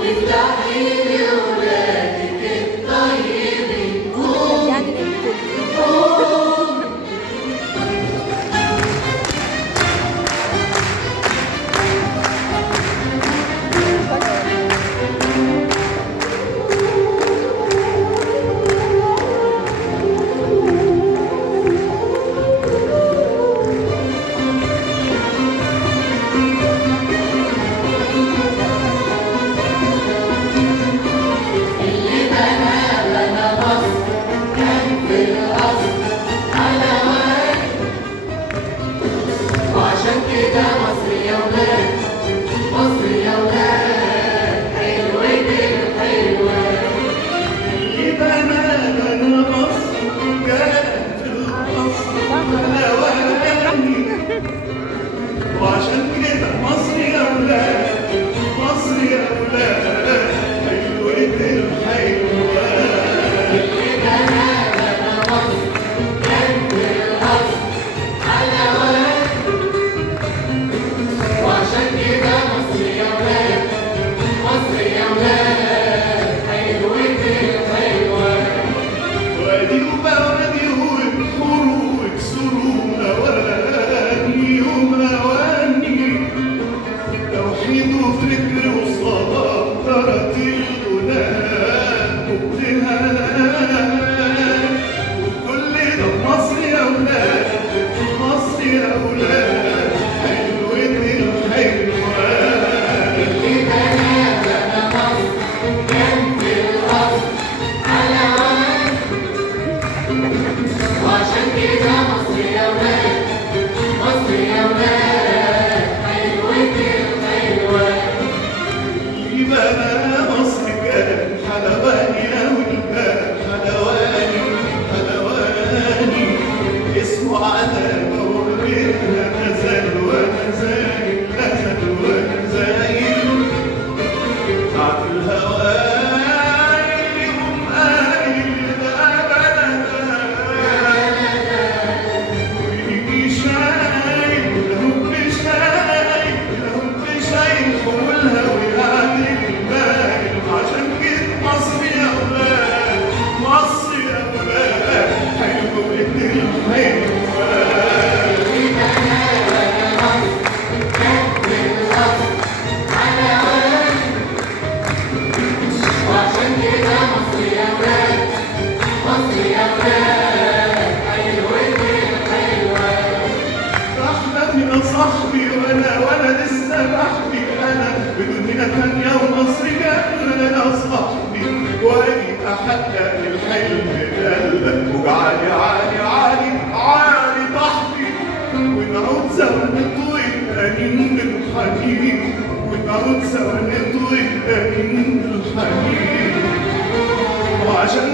وافتحي لولادك الطيبين يعني نقول وعشان كده مصر يا ولاد، مصر يا ولاد حلوة الحلوة. اللي بنى مصر كانت الأصل حلواني. وعشان كده مصر يا ولاد، مصر يا ولاد حلوة الحلوة. اللي بنى مصر كان في الأصل حلوان. وعشان كده مصر يا ولاد، مصر يا ولاد حلوة الحلوة. وادي وبوادي والبحور واكسروا مواني ومواني. توحيد وفكر وصلاة تراتيل غناء وابتهالات. وكل ده في مصر يا ولاد، مصر يا ولاد حلوة الحلوة. اللي بنى مصر كان في الأصل حلوان. وعشان كده مصر يا ولاد، مصر يا ولاد حلوة الحلوة. اللي بنى مصر كان حلواني يا ولاد، حلواني حلواني. اسمه على مولدنا نزل ونزايل، نزل ونزايل. بعد الهوايل يوم قايل ده بلدنا. ويجي شايل الهب شايل، الهب شايل حولها ويعدي المايل. عشان كده مصر يا ولاد، مصر يا ولاد حلوة الحلوة. وعشان كده مصر يا ولاد، مصر يا ولاد حلوة الحلوة. أحلم يا صاحبي وأنا لسه بحبي. أنا بدنيا تانية ومصر جنة يا صاحبي. وأجي أحقق الحلم بقلبك وعالي عالي عالي عالي طحبي. ونعود سوا نطوي الأنين بالحنين، ونعود سوا نطوي الأنين بالحنين. وعشان